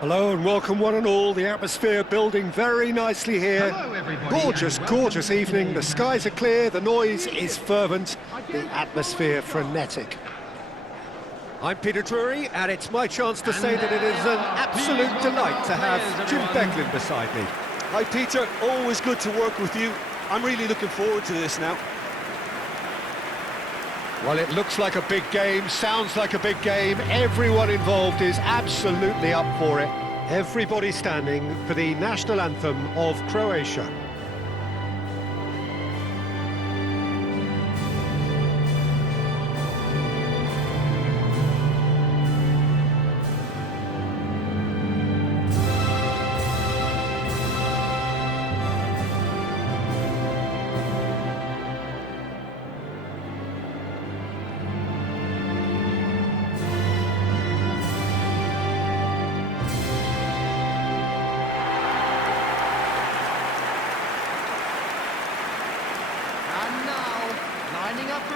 Hello and welcome one and all. The atmosphere building very nicely here. Gorgeous, gorgeous evening. The skies are clear, the noise is fervent, the atmosphere frenetic. I'm Peter Drury, and it's my chance to say that it is an absolute delight to have Jim Beglin beside me. Hi Peter, always good to work with you. I'm really looking forward to this now. Well, it looks like a big game, sounds like a big game. Everyone involved is absolutely up for it. Everybody standing for the national anthem of Croatia.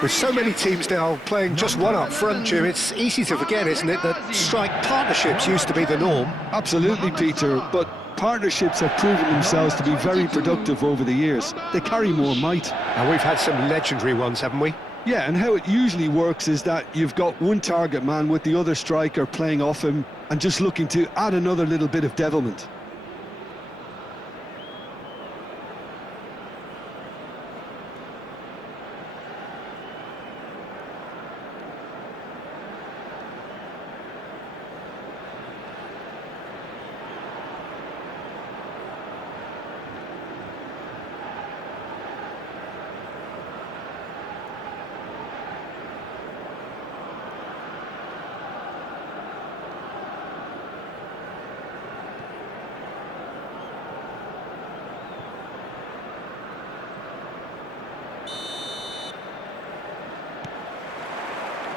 With so many teams now playing just one up front, Jim, it's easy to forget, isn't it, that strike partnerships used to be the norm? Absolutely, Peter, but partnerships have proven themselves to be very productive over the years. They carry more might. And we've had some legendary ones, haven't we? Yeah, and how it usually works is that you've got one target man with the other striker playing off him and just looking to add another little bit of devilment.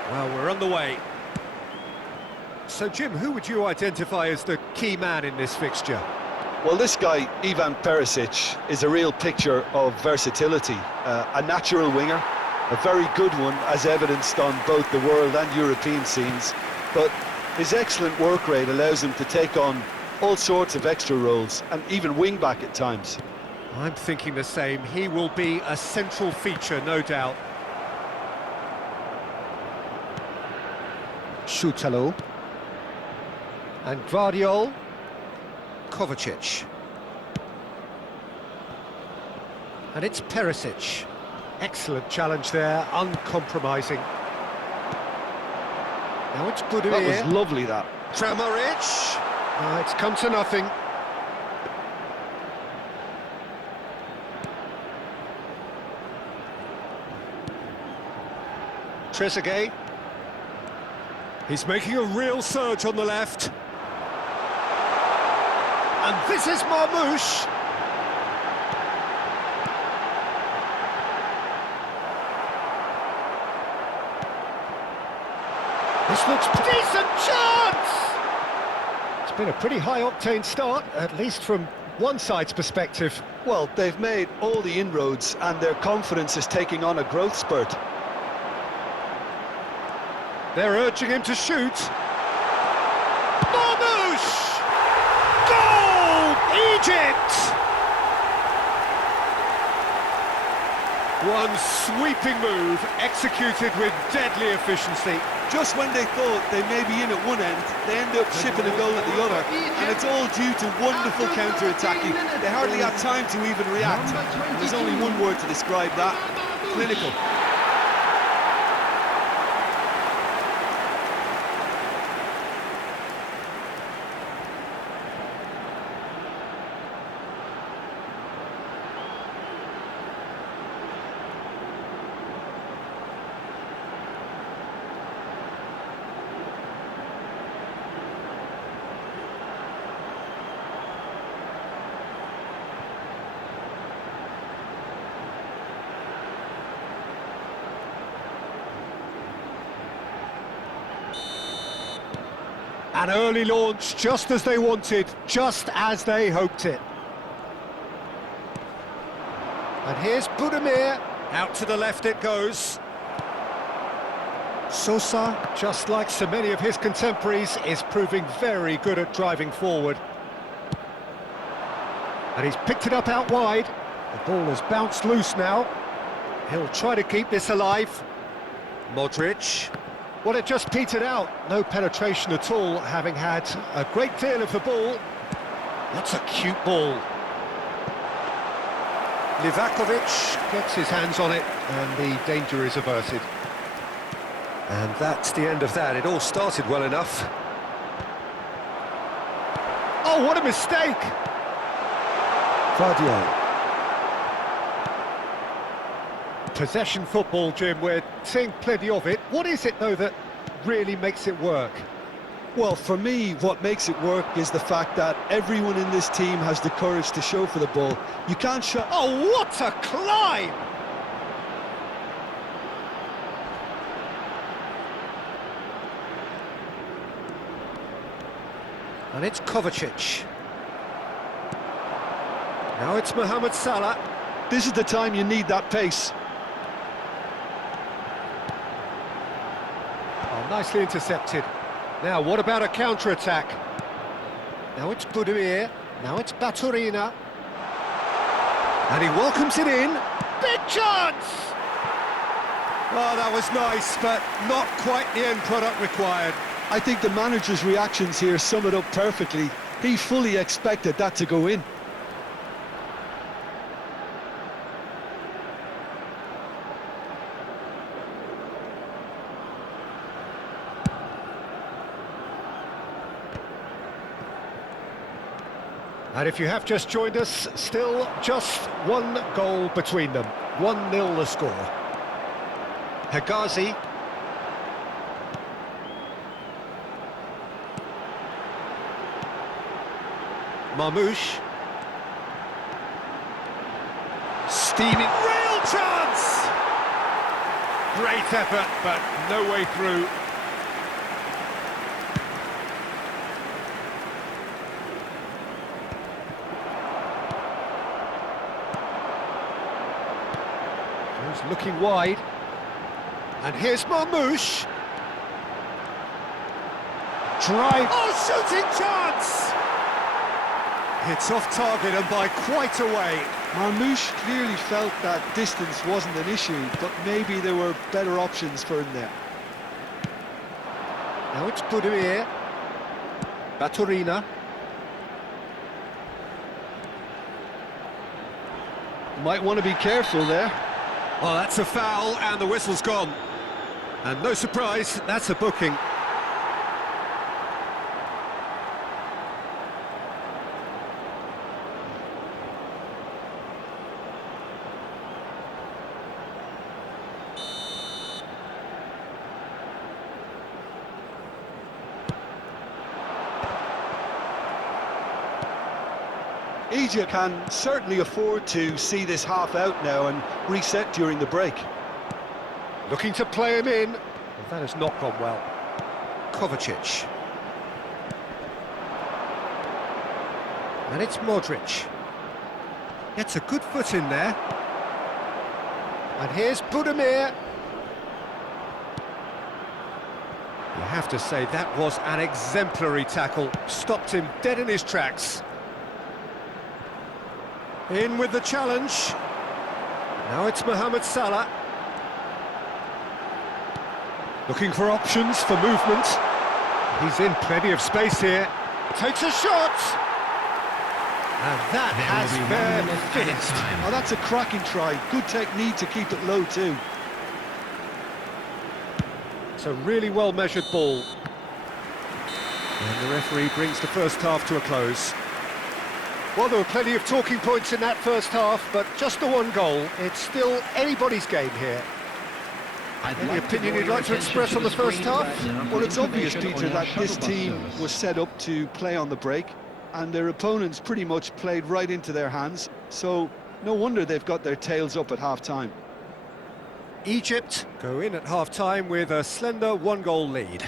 Well, we're on the way. So, Jim, who would you identify as the key man in this fixture? Well, this guy, Ivan Perisic, is a real picture of versatility. A natural winger, a very good one, as evidenced on both the world and European scenes. But his excellent work rate allows him to take on all sorts of extra roles, and even wing-back at times. I'm thinking the same. He will be a central feature, no doubt. Šutalo. And Gvardiol. Kovacic. And it's Perisic. Excellent challenge there, uncompromising. Now it's Budimir. That was lovely, that. Kramaric. It's come to nothing. Trezeguet. He's making a real surge on the left. And this is Marmoush. This looks a decent chance! It's been a pretty high-octane start, at least from one side's perspective. Well, they've made all the inroads and their confidence is taking on a growth spurt. They're urging him to shoot. Marmoush! Goal! Egypt! One sweeping move, executed with deadly efficiency. Just when they thought they may be in at one end, they end up shipping a goal at the other, and it's all due to wonderful counter-attacking. They hardly had time to even react. And there's only one word to describe that: clinical. An early launch, just as they wanted, just as they hoped it. And here's Budimir. Out to the left it goes. Sosa, just like so many of his contemporaries, is proving very good at driving forward. And he's picked it up out wide. The ball has bounced loose now. He'll try to keep this alive. Modric. Well, it just petered out. No penetration at all, having had a great deal of the ball. That's a cute ball. Livakovic gets his hands on it, and the danger is averted. And that's the end of that. It all started well enough. Oh, what a mistake! Vardio. Possession football, Jim, we're seeing plenty of it. What is it, though, that really makes it work? Well, for me, what makes it work is the fact that everyone in this team has the courage to show for the ball. You can't show... Oh, what a climb! And it's Kovacic. Now it's Mohamed Salah. This is the time you need that pace. Oh, nicely intercepted. Now, what about a counter-attack? Now it's Budimir. Now it's Baturina. And he welcomes it in. Big chance! Oh, that was nice, but not quite the end product required. I think the manager's reactions here sum it up perfectly. He fully expected that to go in. And if you have just joined us, still just one goal between them. 1-0 the score. Hegazi. Marmouche. Steaming. Real chance! Great effort, but no way through. He's looking wide. And here's Marmouche. Drive. Oh, shooting chance! It's off target and by quite a way. Marmouche clearly felt that distance wasn't an issue, but maybe there were better options for him there. Now it's Budimir. Baturina. Might want to be careful there. Oh, that's a foul and the whistle's gone. And no surprise, that's a booking. Egypt can certainly afford to see this half out now and reset during the break. Looking to play him in. Well, that has not gone well. Kovacic. And it's Modric. Gets a good foot in there. And here's Budimir. You have to say that was an exemplary tackle. Stopped him dead in his tracks. In with the challenge. Now it's Mohamed Salah. Looking for options for movement. He's in plenty of space here. Takes a shot. And that has been finished. Oh, that's a cracking try. Good technique to keep it low too. It's a really well-measured ball. And the referee brings the first half to a close. Well, there were plenty of talking points in that first half, but just the one goal. It's still anybody's game here. Any opinion you'd like to express on the first half? Well, it's obvious, Peter, that this team was set up to play on the break, and their opponents pretty much played right into their hands, so no wonder they've got their tails up at half-time. Egypt go in at half-time with a slender one-goal lead.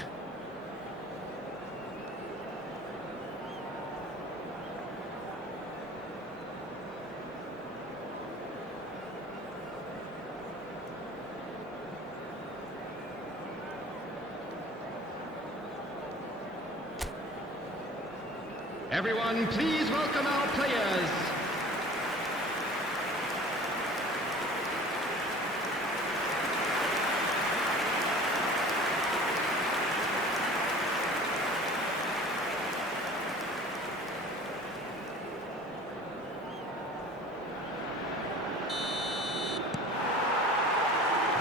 Everyone, please welcome our players.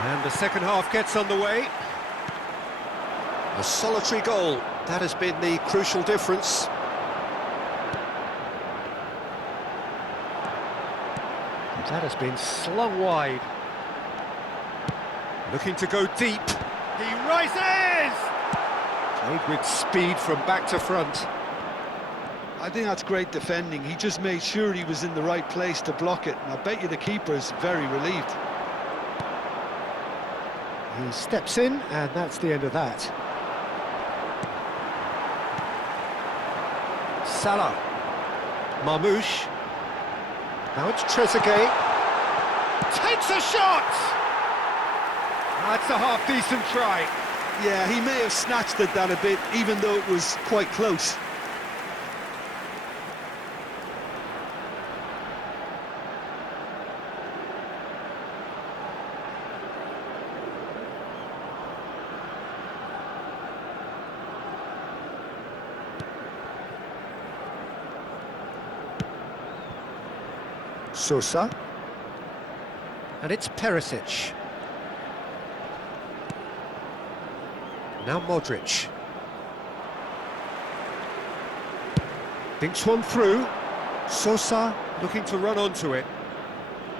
And the second half gets underway. A solitary goal, that has been the crucial difference. That has been slung wide. Looking to go deep. He rises! Played with speed from back to front. I think that's great defending. He just made sure he was in the right place to block it, and I bet you the keeper's very relieved. He steps in, and that's the end of that. Salah. Marmoush. Now it's Trezeguet. Takes a shot! That's a half-decent try. Yeah, he may have snatched at that a bit, even though it was quite close. Sosa. And it's Perisic. Now Modric. Thinks one through. Sosa looking to run onto it.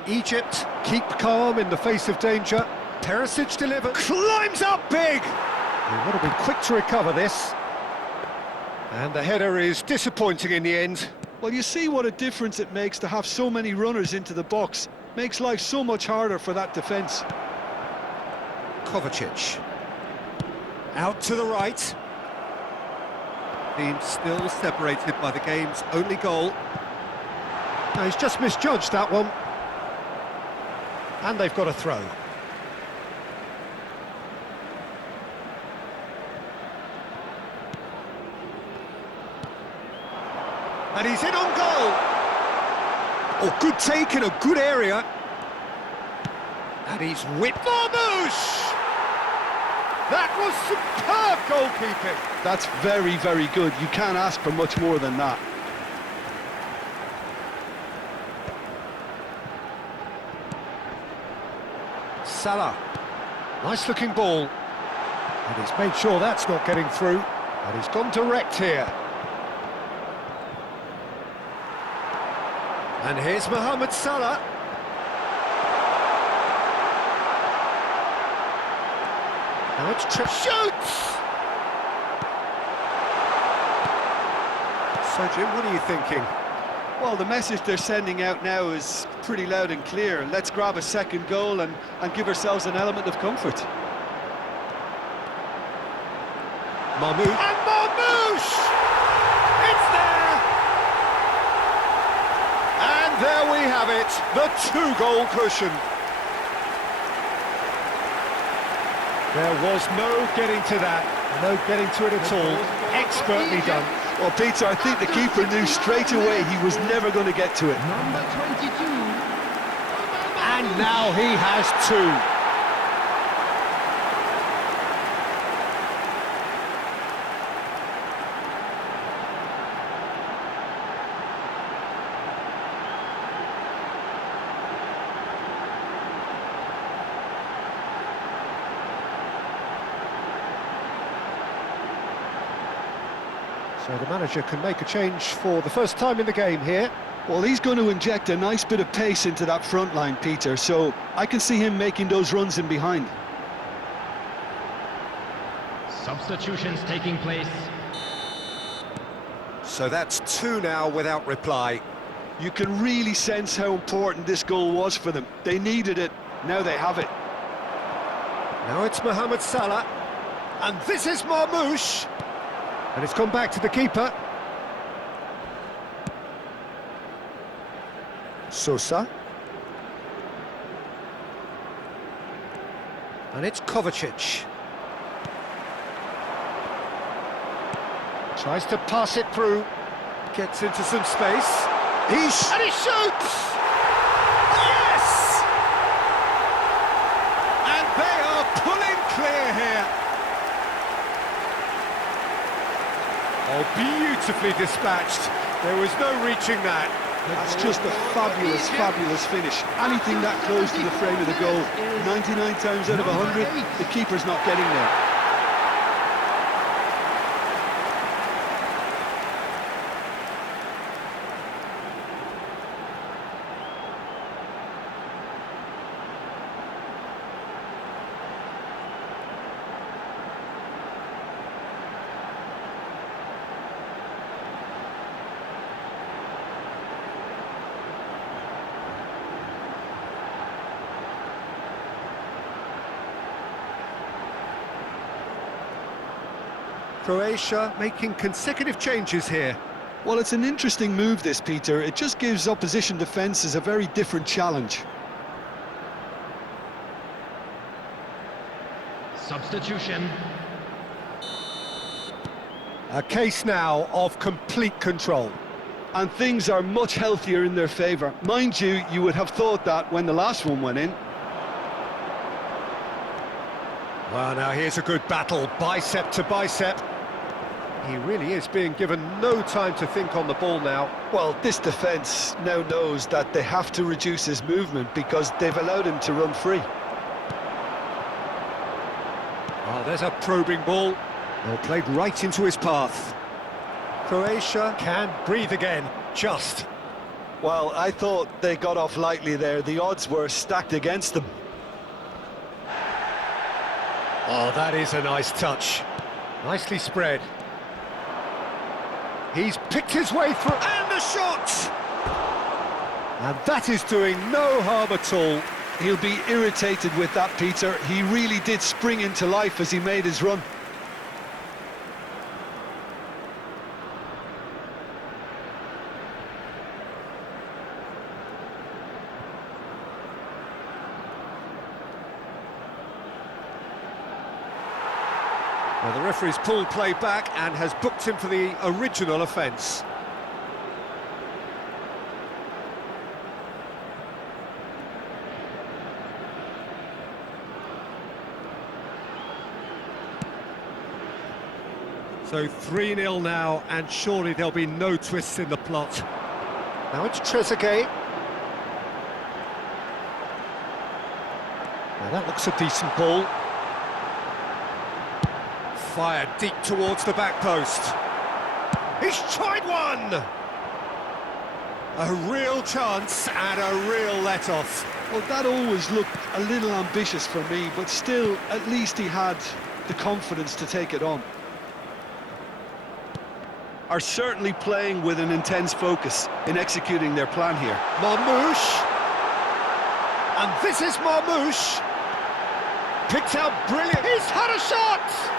Egypt keep calm in the face of danger. Perisic delivers. Climbs up big! They want to be quick to recover this. And the header is disappointing in the end. Well, you see what a difference it makes to have so many runners into the box. Makes life so much harder for that defence. Kovacic. Out to the right. Being still separated by the game's only goal. Now, he's just misjudged that one. And they've got a throw. And he's in on goal. Oh, good take in a good area. And he's whipped. Marmoush! That was superb goalkeeping. That's very, very good. You can't ask for much more than that. Salah. Nice looking ball. And he's made sure that's not getting through. And he's gone direct here. And here's Mohamed Salah. Now it's shoots! So, Jim, what are you thinking? Well, the message they're sending out now is pretty loud and clear. Let's grab a second goal and give ourselves an element of comfort. Marmoush. And Marmoush! It's there! And there we have it, the two-goal cushion. There was no getting to that, no getting to it at all. Expertly done. Well, Peter, I think the keeper knew straight away he was never going to get to it. Number 22. And now he has two. So the manager can make a change for the first time in the game here. Well, he's going to inject a nice bit of pace into that front line, Peter, so I can see him making those runs in behind. Substitutions taking place. So that's two now without reply. You can really sense how important this goal was for them. They needed it, now they have it. Now it's Mohamed Salah, and this is Marmoush. And it's gone back to the keeper. Sosa. And it's Kovacic. Tries to pass it through. Gets into some space. And he shoots! Yes! And they are pulling clear here. Oh, beautifully dispatched. There was no reaching that. That's just a fabulous, fabulous finish. Anything that close to the frame of the goal, 99 times out of 100, the keeper's not getting there. Croatia making consecutive changes here. Well, it's an interesting move, this, Peter. It just gives opposition defences a very different challenge. Substitution. A case now of complete control. And things are much healthier in their favour. Mind you, you would have thought that when the last one went in. Well, now here's a good battle, bicep to bicep. He really is being given no time to think on the ball now. Well, this defence now knows that they have to reduce his movement because they've allowed him to run free. Oh, there's a probing ball. Well, played right into his path. Croatia can breathe again, just. Well, I thought they got off lightly there. The odds were stacked against them. Oh, that is a nice touch. Nicely spread. He's picked his way through, and the shot! And that is doing no harm at all. He'll be irritated with that, Peter. He really did spring into life as he made his run. Well, the referee's pulled play back and has booked him for the original offence. So 3-0 now, and surely there'll be no twists in the plot. Now it's Trezeguet. Now that looks a decent ball. Fired deep towards the back post. He's tried one! A real chance and a real let-off. Well, that always looked a little ambitious for me, but still, at least he had the confidence to take it on. Are certainly playing with an intense focus in executing their plan here. Marmouche. And this is Marmouche. Picked out brilliant. He's had a shot!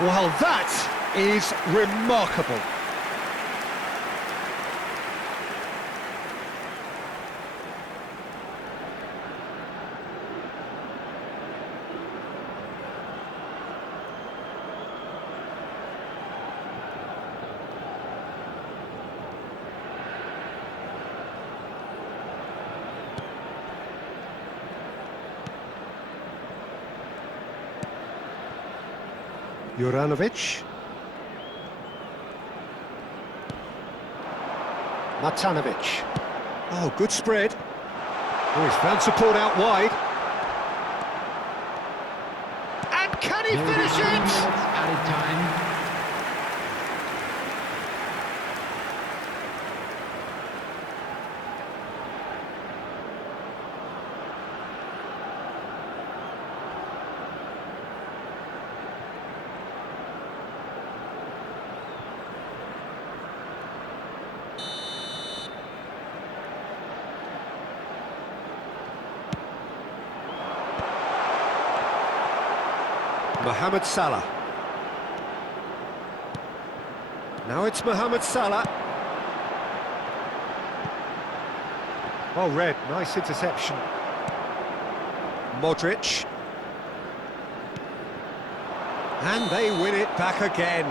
Well, that is remarkable. Juranovic. Matanovic. Oh, good spread. Oh, he's found support out wide. And can he finish it? Added time. Mohamed Salah. Now it's Mohamed Salah. Well read, nice interception. Modric. And they win it back again.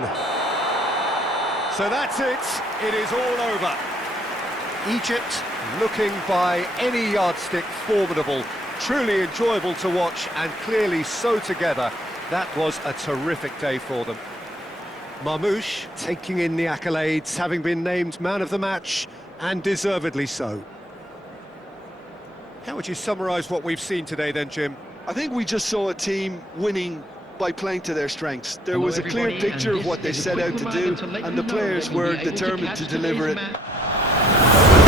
So that's it. It is all over. Egypt looking by any yardstick formidable. Truly enjoyable to watch and clearly so together. That was a terrific day for them. Marmoush taking in the accolades, having been named man of the match, and deservedly so. How would you summarise what we've seen today then, Jim? I think we just saw a team winning by playing to their strengths. There Hello was a clear everybody, picture and of what they this is a set quick out to reminder do, to let and you the know players that you'll were be able to determined catch to deliver today's it. match.